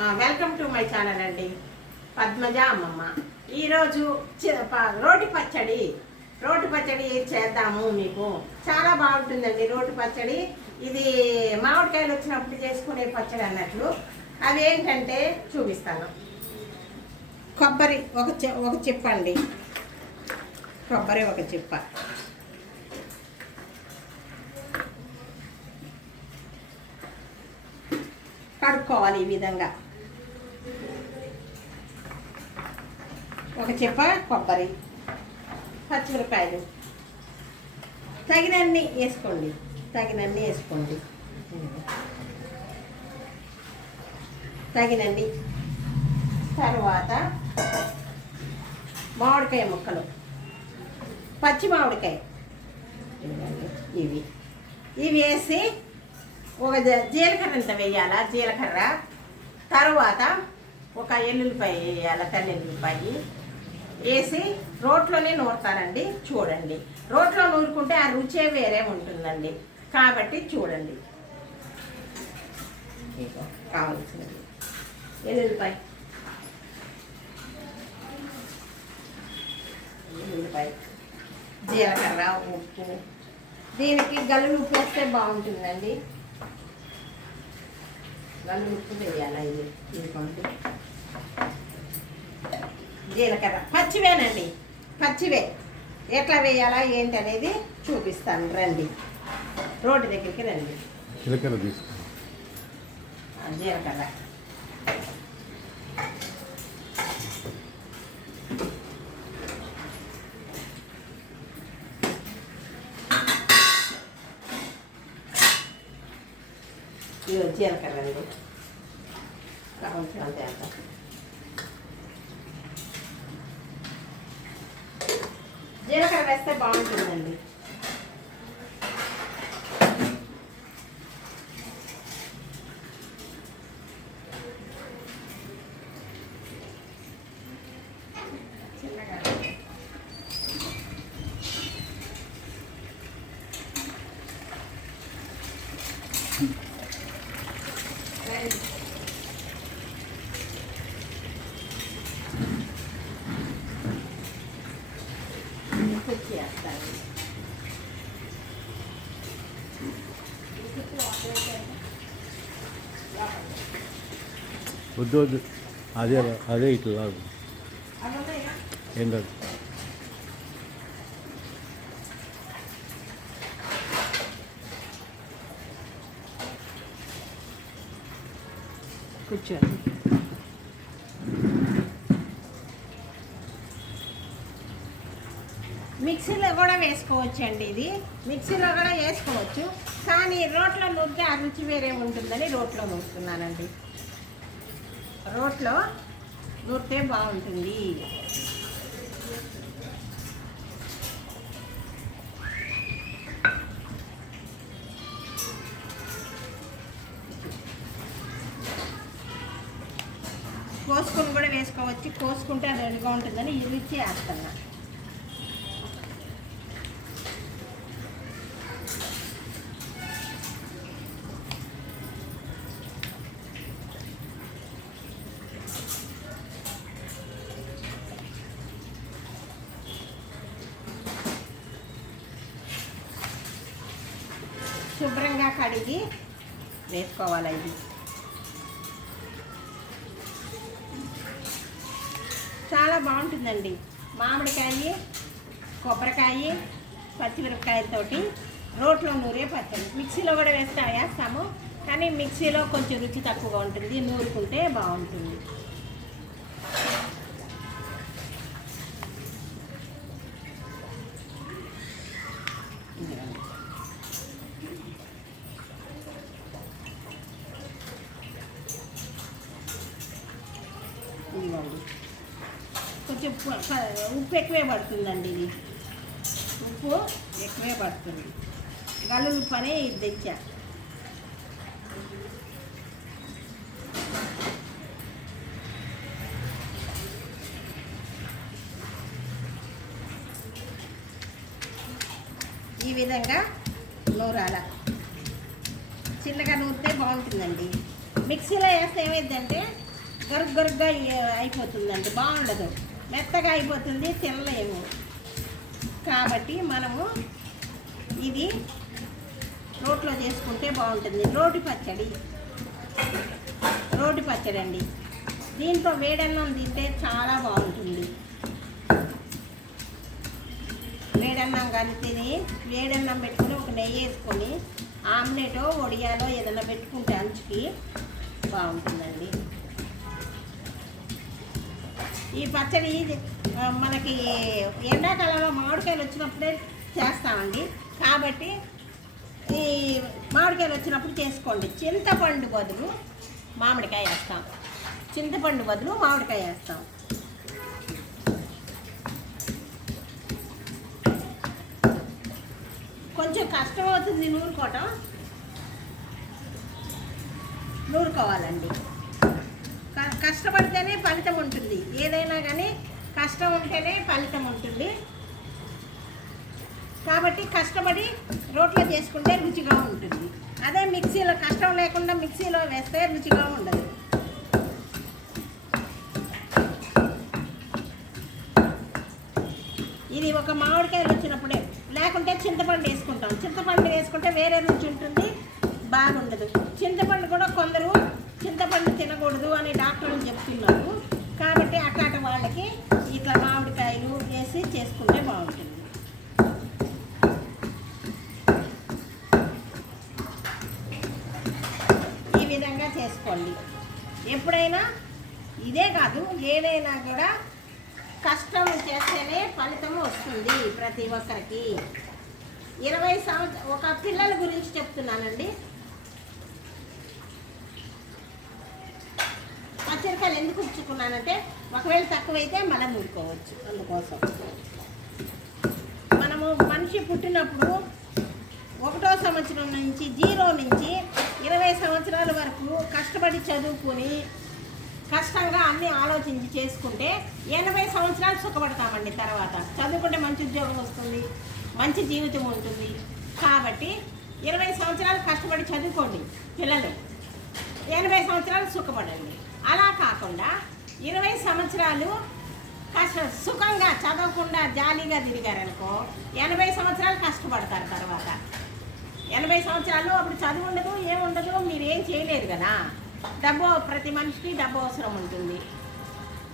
Welcome to my channel అండి. పద్మజ అమ్మమ్మ. ఈరోజు రోటి పచ్చడి. రోటి పచ్చడి చేద్దాము మీకు? చాలా బాగుంటుందండి రోటి పచ్చడి. ఇది మామిడికాయలు వచ్చినప్పుడు చేసుకునే పచ్చడి అన్నట్లు. అవి ఏంటంటే చూపిస్తాను. కొబ్బరి ఒక ఒక చిప్ప అండి. కొబ్బరి ఒక చిప్ప. కడుక్కోవాలి ఈ విధంగా. ఒక చెప్ప కొబ్బరి పచ్చిమిరపాయలు తగినన్ని వేసుకోండి. తగినన్ని వేసుకోండి. తగినన్ని. తర్వాత మామిడికాయ ముక్కలు. పచ్చి మామిడికాయ. ఇవి. ఇవి వేసి ఒక జ- జీలకర్ర ఇంత వేయాలా? జీలకర్ర. తర్వాత ఒక ఎల్లుల్లిపాయ వేయాలి? తల్లి ఎల్లుల్లిపాయ. వేసి రోట్లోనే నూరుతారండి. చూడండి. రోట్లో నూరుకుంటే ఆ రుచే వేరే ఉంటుందండి. కాబట్టి చూడండి. ఇదిగో కావాల్సినది ఎల్లుల్లిపాయ. ఎల్లుల్లిపాయ. జీలకర్ర ఉప్పు. దీనికి గల్లు ఉప్పు వేస్తే బాగుంటుందండి. గల్లు ఉప్పు వేయాలి ఇది? ఇదిగోండి. జీలకర్ర. పచ్చివేనండి. పచ్చివే. ఎట్లా వేయాలా ఏంటి అనేది చూపిస్తాను. రండి. రోడ్డు దగ్గరికి రండి. జీలకర్ర జీలకర్ర. జీలకర్ర అండి ఎంత జీలకర్ర వేస్తే బాగుంటుందండి చిన్నగా రండి. కుర్చీ వేస్తాను వద్దు వద్దు అదే అదే ఇట్లా లాగు ఏం కాదు కూర్చోండి. మిక్సీలో కూడా వేసుకోవచ్చు అండి ఇది. మిక్సీలో కూడా వేసుకోవచ్చు. కానీ రోట్లో నూరితే ఆ రుచి వేరే ఉంటుందని రోట్లో నూరుతున్నానండి. రోట్లో నూరితే బాగుంటుంది. కోసుకొని కూడా వేసుకోవచ్చు. కోసుకుంటే అది రెడీగా ఉంటుందని ఈ రుచి వేస్తున్నా. శుభ్రంగా కడిగి వేసుకోవాలి ఇది. చాలా బాగుంటుందండి. మామిడికాయ కొబ్బరికాయ పచ్చిమిరపకాయలతోటి రోట్లో నూరే పచ్చడి. మిక్సీలో కూడా వేస్తా వేస్తాము. కానీ మిక్సీలో కొంచెం రుచి తక్కువగా ఉంటుంది. నూరుకుంటే బాగుంటుంది ఇదిగోండి ఉప్పు ఎక్కువే పడుతుందండి ఇది. ఉప్పు ఎక్కువే పడుతుంది. గల్లు ఉప్పు అనే ఇది తెచ్చా. ఈ విధంగా నూరాల. చిన్నగా నూరితే బాగుంటుందండి. మిక్సీలో వేస్తే ఏమైందంటే గరుగ్ గరుగ్గా అయిపోతుందండి బాగుండదు. మెత్తగా అయిపోతుంది తినలేము. కాబట్టి మనము ఇది రోట్లో చేసుకుంటే బాగుంటుంది. రోటి పచ్చడి. రోటి పచ్చడి అండి దీంట్లో వేడన్నం తింటే చాలా బాగుంటుంది. వేడన్నం కానీ తిని వేడన్నం పెట్టుకుని ఒక నెయ్యి వేసుకొని ఆమ్లెటో వడియాలో ఏదైనా పెట్టుకుంటే అంచుకి బాగుంటుందండి. ఈ పచ్చడి మనకి ఎండాకాలంలో మామిడికాయలు వచ్చినప్పుడే చేస్తామండి. కాబట్టి ఈ మామిడికాయలు వచ్చినప్పుడు చేసుకోండి. చింతపండు బదులు మామిడికాయ వేస్తాం. చింతపండు బదులు మామిడికాయ వేస్తాం. కొంచెం కష్టం అవుతుంది నూరుకోవటం. నూరుకోవాలండి. క- కష్టపడితేనే ఫలితం ఉంటుంది. కష్టం ఉంటేనే ఫలితం ఉంటుంది. కాబట్టి కష్టపడి రోట్లో చేసుకుంటే రుచిగా ఉంటుంది. అదే మిక్సీలో కష్టం లేకుండా మిక్సీలో వేస్తే రుచిగా ఉండదు. ఇది ఒక మామిడికాయలు వచ్చినప్పుడే లేకుంటే చింతపండు వేసుకుంటాం. చింతపండు వేసుకుంటే వేరే రుచి ఉంటుంది బాగుండదు. చింతపండు కూడా కొందరు చింతపండు తినకూడదు అని డాక్టర్లు చెప్తున్నారు. కాబట్టి అట్లాంటి వాళ్ళకి ఇట్లా మామిడికాయలు వేసి చేసుకుంటే బాగుంటుంది. ఈ విధంగా చేసుకోండి. ఎప్పుడైనా ఇదే కాదు ఏదైనా కూడా కష్టం చేస్తేనే ఫలితం వస్తుంది ప్రతి ఒక్కరికి. ఇరవై సంవత్సరం ఒక పిల్లల గురించి చెప్తున్నానండి. ఎందుకు ఉంచుకున్నానంటే ఒకవేళ తక్కువైతే మనం ఊరుకోవచ్చు అందుకోసం. మనము మనిషి పుట్టినప్పుడు ఒకటో సంవత్సరం నుంచి జీరో నుంచి ఇరవై సంవత్సరాల వరకు కష్టపడి చదువుకుని కష్టంగా అన్ని ఆలోచించి చేసుకుంటే ఎనభై సంవత్సరాలు సుఖపడతామండి తర్వాత. చదువుకుంటే మంచి ఉద్యోగం వస్తుంది మంచి జీవితం ఉంటుంది. కాబట్టి ఇరవై సంవత్సరాలు కష్టపడి చదువుకోండి పిల్లలు. ఎనభై సంవత్సరాలు సుఖపడండి. అలా కాకుండా ఇరవై సంవత్సరాలు కష్ట సుఖంగా చదవకుండా జాలీగా తిరిగారనుకో ఎనభై సంవత్సరాలు కష్టపడతారు తర్వాత. ఎనభై సంవత్సరాలు అప్పుడు చదువు ఉండదు ఏముండదు మీరు ఏం చేయలేరు కదా. డబ్బు ప్రతి మనిషికి డబ్బు అవసరం ఉంటుంది.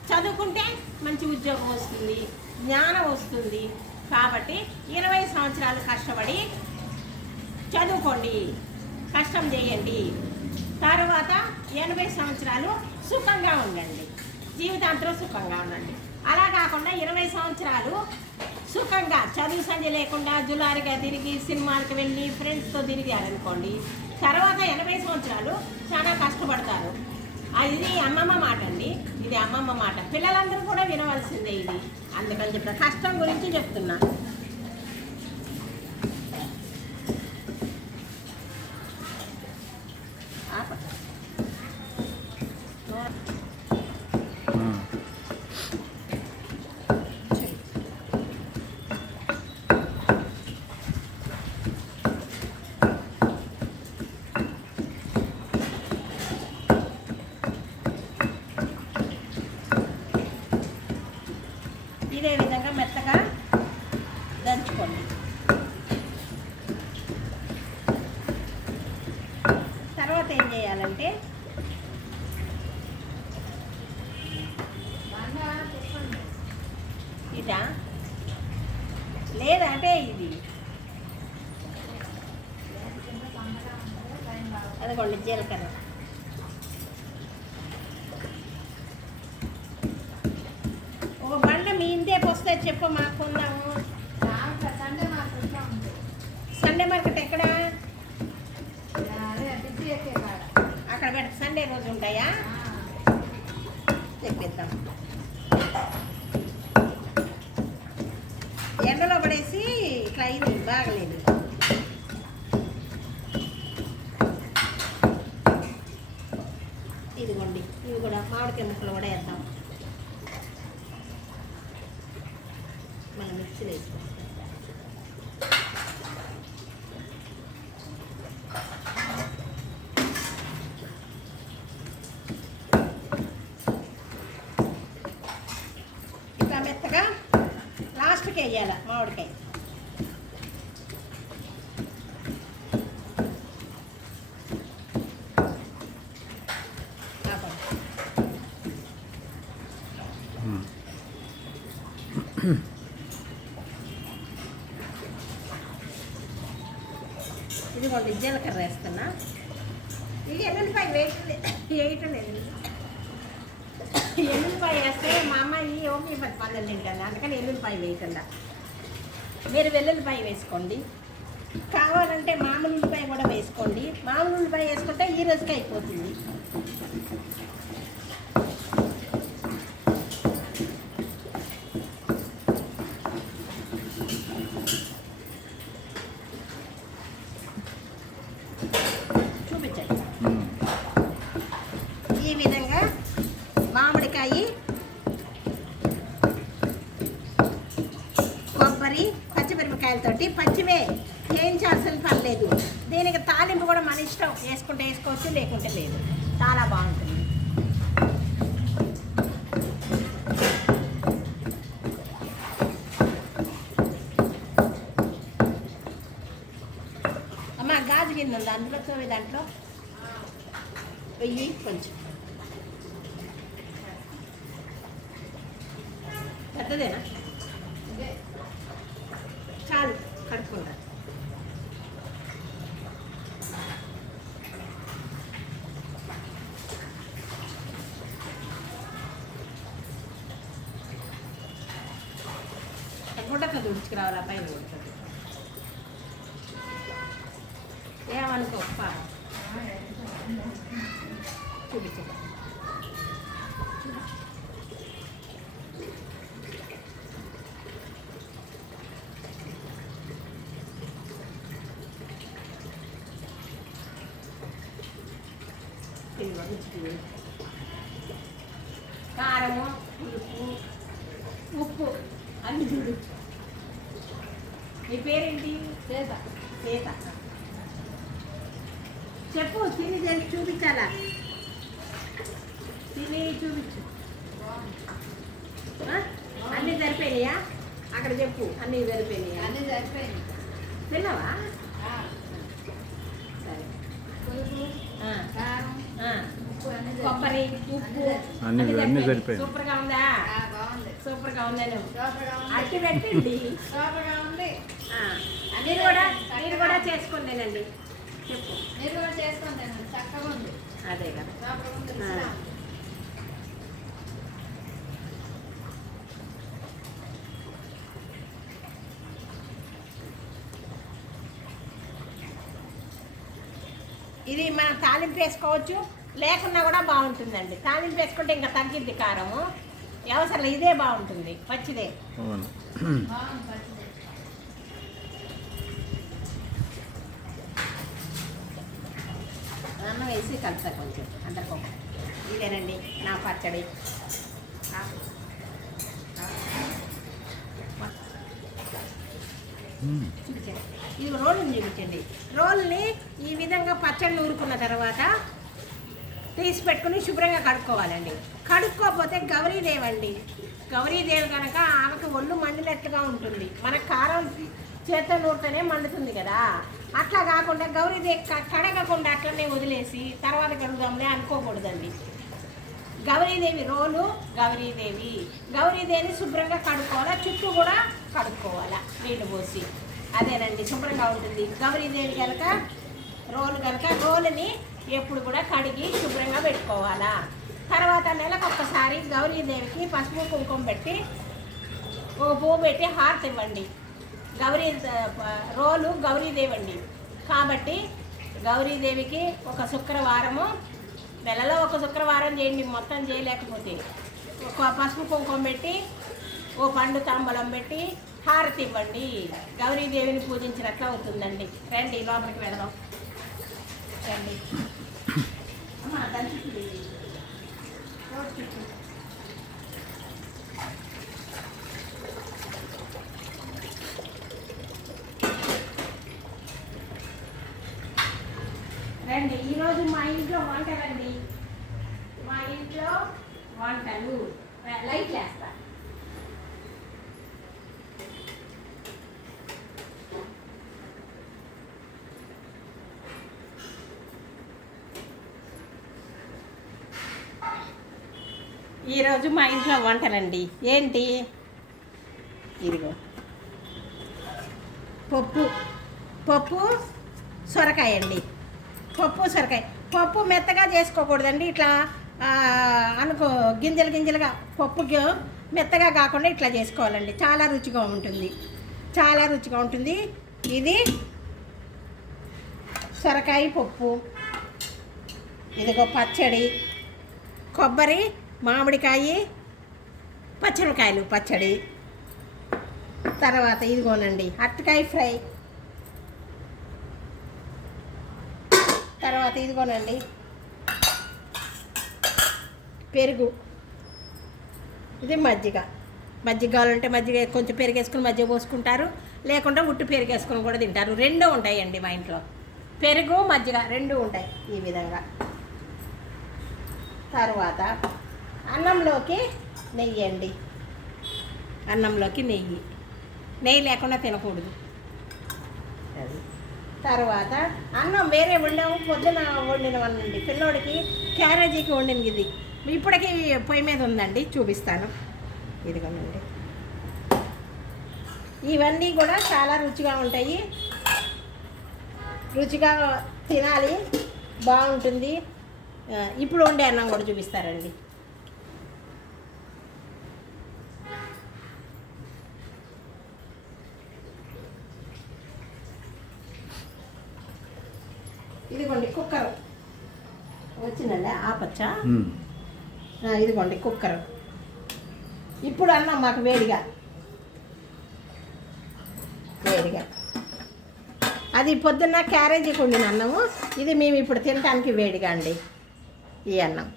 చదువుకుంటే మంచి ఉద్యోగం వస్తుంది జ్ఞానం వస్తుంది. కాబట్టి ఇరవై సంవత్సరాలు కష్టపడి చదువుకోండి కష్టం చేయండి. తర్వాత ఎనభై సంవత్సరాలు సుఖంగా ఉండండి. జీవితాంతరం సుఖంగా ఉండండి. అలా కాకుండా ఇరవై సంవత్సరాలు సుఖంగా చదువు సంధ్య లేకుండా జులారిగా తిరిగి సినిమాలకు వెళ్ళి ఫ్రెండ్స్తో తిరిగారనుకోండి తర్వాత ఎనభై సంవత్సరాలు చాలా కష్టపడతారు. అది ఇది అమ్మమ్మ మాట అండి. ఇది అమ్మమ్మ మాట. పిల్లలందరూ కూడా వినవలసిందే ఇది. అందుకని చెప్పిన కష్టం గురించి చెప్తున్నా. విధంగా మెత్తగా దంచుకోండి. తర్వాత ఏం చేయాలంటే ఇదా? లేదంటే ఇది. అదిగోండి జీలకర్ర ఒక బండ మీ ఇంటికి వస్తే మాకు కొందాము సండే మార్కెట్ ఎక్కడ? అక్కడ పెట్ట సండే రోజు ఉంటాయా? చెప్పిద్దాం. ఎండలో పడేసి ఇట్లా అయింది బాగలేదు. ఇదిగోండి ఇవి కూడా మామిడికాయ ముక్కలు కూడా వేద్దాం మనం మిక్సీలో వేసుకుంటాం వేయాల మామిడికాయ. ఇది ఉమ్. ఇదిగోండి జీలకర్ర వేస్తున్నా. ఇది ఎల్లుల్లిపాయ వేయటం లేదు. ఎల్లుల్లిపాయ వేస్తే మా అమ్మాయి ఓకే పది పల్లెలు తింటాను అందుకని ఎల్లుల్లిపాయ వేయకుండా. మీరు వెల్లుల్లిపాయ వేసుకోండి. కావాలంటే మామూలు ఉల్లిపాయ కూడా వేసుకోండి. మామూలు ఉల్లిపాయ వేసుకుంటే ఈ రోజుకి అయిపోతుంది చూపించండి ఉమ్. ఈ విధంగా మామిడికాయ కొబ్బరి పచ్చిమిరపకాయలతోటి పచ్చివే వేయించాల్సిన పని లేదు. దీనికి తాలింపు కూడా మన ఇష్టం. వేసుకుంటే వేసుకోవచ్చు లేకుంటే లేదు. చాలా బాగుంటుంది. అమ్మ గాజు గిన్నె ఉంది. అందులో చూవి దాంట్లో. వెయ్యి కొంచెం. పెద్దదేనా? చాలు కడుక్కుంటా గుడ్డతో తుడుచుకురావాలి పైన కూడా ఏమనుకో పా చూపించండి ఇదిగో రుచికి. కారము పులుపు ఉప్పు అన్ని చూడు. నీ పేరేంటి? సీత సీత చెప్పు తిని చేసి చూపించాలా? తిని చూపించు? అన్నీ సరిపోయినాయా? అక్కడ చెప్పు అన్నీ సరిపోయినాయా? అన్నీ సరిపోయింది తిన్నావా ఆ, సరే పులుపు ఆ, కారం ఆ. ఉప్పు అన్నీ. ఉప్పు అన్ని. సరిపోయింది. సూపర్గా ఉందా? ఆ, బాగుంది. సూపర్గా ఉందని. సూపర్గా ఉంది. అట్టి పెట్టండి. సూపర్గా ఉంది. ఆ, మీరు కూడా మీరు కూడా చెప్పు. మీరు కూడా. చక్కగా ఉంది. అదే కదా. ఉంది. ఇది మనం తాలింపు వేసుకోవచ్చు. లేకున్నా కూడా బాగుంటుందండి. తాలింపు వేసుకుంటే ఇంకా తగ్గిద్ది కారము అవసరం ఇదే బాగుంటుంది పచ్చిదే. అన్నం వేసి కలుపుతా కొంచెం అందరికి ఇదేనండి నా పచ్చడి. ఇది రోల్ని చూపించండి. రోల్ని ఈ విధంగా పచ్చడి నూరుకున్న తర్వాత తీసి పెట్టుకుని శుభ్రంగా కడుక్కోవాలండి. కడుక్కోకపోతే గౌరీదేవి అండి గౌరీదేవి కనుక ఆమెకు ఒళ్ళు మండినట్టుగా ఉంటుంది. మన కారం చేత నూటనే మండుతుంది కదా. అట్లా కాకుండా గౌరీదేవి క- కడగకుండా అట్లనే వదిలేసి తర్వాత కడుగుదాంలే అనుకోకూడదండి. గౌరీదేవి రోలు గౌరీదేవి. గౌరీదేవిని శుభ్రంగా కడుక్కోవాలా? చుట్టూ కూడా కడుక్కోవాలా నీళ్ళు పోసి. అదేనండి శుభ్రంగా ఉంటుంది. గౌరీదేవి కనుక రోలు కనుక రోలుని ఎప్పుడు కూడా కడిగి శుభ్రంగా పెట్టుకోవాలా. తర్వాత నెలకు ఒక్కసారి గౌరీదేవికి పసుపు కుంకుమ పెట్టి ఒక పువ్వు పెట్టి హారతి ఇవ్వండి. గౌరీ రోలు గౌరీదేవి అండి కాబట్టి గౌరీదేవికి ఒక శుక్రవారము నెలలో ఒక శుక్రవారం చేయండి మొత్తం చేయలేకపోతే. ఒక పసుపు కుంకుమ పెట్టి ఓ పండు తాంబలం పెట్టి హారతి ఇవ్వండి. గౌరీదేవిని పూజించినట్లు అవుతుందండి. రండి లోపలికి వెళ్దాం. రండి అమ్మా దంచుతుంది రోడ్ చుట్టూ. రండి ఈరోజు మా ఇంట్లో వంటలండి. మా ఇంట్లో వంటలు. లైట్ వేస్తా ఈరోజు మా ఇంట్లో వంటలండి. ఏంటి? ఇదిగో. పప్పు. పప్పు సొరకాయ అండి. పప్పు సొరకాయ. పప్పు మెత్తగా చేసుకోకూడదండి. ఇట్లా అనుకో గింజలు గింజలుగా పప్పు మెత్తగా కాకుండా ఇట్లా చేసుకోవాలండి. చాలా రుచిగా ఉంటుంది. చాలా రుచిగా ఉంటుంది. ఇది సొరకాయ పప్పు. ఇదిగో పచ్చడి. కొబ్బరి మామిడికాయ పచ్చిమిరకాయలు పచ్చడి. తర్వాత ఇదిగోనండి అరటికాయ ఫ్రై. తర్వాత ఇదిగోనండి పెరుగు. ఇది మజ్జిగ. మజ్జిగ కావాలంటే మజ్జిగ కొంచెం పెరుగు వేసుకుని మజ్జిగ పోసుకుంటారు. లేకుండా ఉట్టు పెరుగు కూడా తింటారు. రెండు ఉంటాయండి మా ఇంట్లో. పెరుగు మజ్జిగ రెండు ఉంటాయి ఈ విధంగా. తర్వాత అన్నంలోకి నెయ్యి అండి. అన్నంలోకి నెయ్యి. నెయ్యి లేకుండా తినకూడదు. అది. తర్వాత అన్నం వేరే వండాము పొద్దున వండినవనండి పిల్లోడికి క్యారేజీకి వండినది ఇది. ఇప్పటికీ పొయ్యి మీద ఉందండి చూపిస్తాను. ఇదిగోనండి. ఇవన్నీ కూడా చాలా రుచిగా ఉంటాయి. రుచిగా తినాలి. బాగుంటుంది. ఇప్పుడు వండే అన్నం కూడా చూపిస్తారండి. ఇదిగోండి కుక్కర్. వచ్చిందండి ఆపచ్చా ఇదిగోండి కుక్కర్. ఇప్పుడు అన్నం మాకు వేడిగా. వేడిగా. అది పొద్దున్న క్యారేజీకి వండిన అన్నము. ఇది మేము ఇప్పుడు తినడానికి వేడిగా అండి. ఈ అన్నం.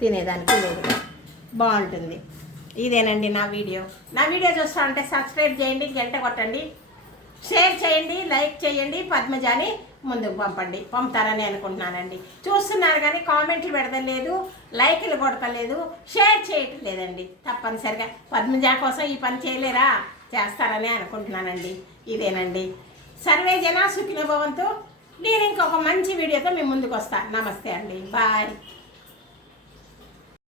తినేదానికి వేడిగా. బాగుంటుంది. ఇదేనండి నా వీడియో. నా వీడియో చూస్తా ఉంటే సబ్స్క్రైబ్ చేయండి గంట కొట్టండి. షేర్ చేయండి లైక్ చేయండి పద్మజాని. ముందుకు పంపండి. పంపుతారని అనుకుంటున్నానండి. చూస్తున్నారు కానీ కామెంట్లు పెడతలేదు లైక్లు కొడతలేదు షేర్ చేయటం లేదండి తప్పనిసరిగా పద్మజ కోసం ఈ పని చేయలేరా? చేస్తారని అనుకుంటున్నానండి. ఇదేనండి. సర్వే జన సుఖిన భవంతు. నేను ఇంకొక మంచి వీడియోతో మీ ముందుకు వస్తాను నమస్తే అండి. బాయ్.